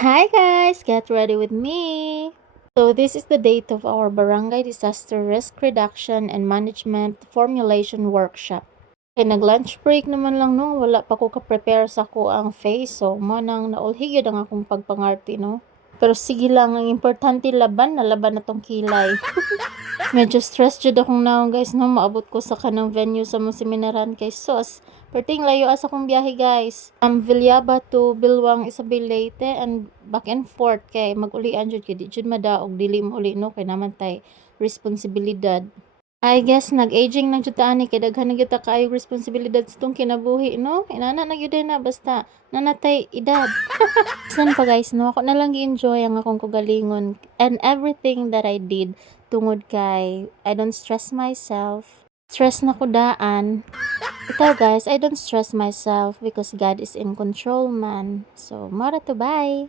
Hi guys, get ready with me. So this is the date of our Barangay Disaster Risk Reduction and Management Formulation Workshop. Nag-lunch break naman lang no, wala pa ko ka-prepare sa ko ang face, so mo nang naulhigid ang akong pagpangarte no. Pero sige lang, ang importante laban na tong kilay. Medyo stress jud akong naon guys no, maabot ko sa kanang venue sa mong seminaran kay sus. Perting layo asa kong biyahe guys. Villaba to Bilwang Isabel Leyte and back and forth kay mag-ulian jud kay di jud madaog dili mo uli no kay naman tay responsibilidad. I guess nag-aging na jud ta ani kay daghan na gyud ta kaayo responsibilidad sa tong kinabuhi no. Inana na gyud na basta nanatay edad. San pa guys no, ako na lang gi-enjoy ang akong kagalingon and everything that I did tungod kay I don't stress myself. Stress na ko daan. Ito guys, I don't stress myself because God is in control man. So, mara to bye.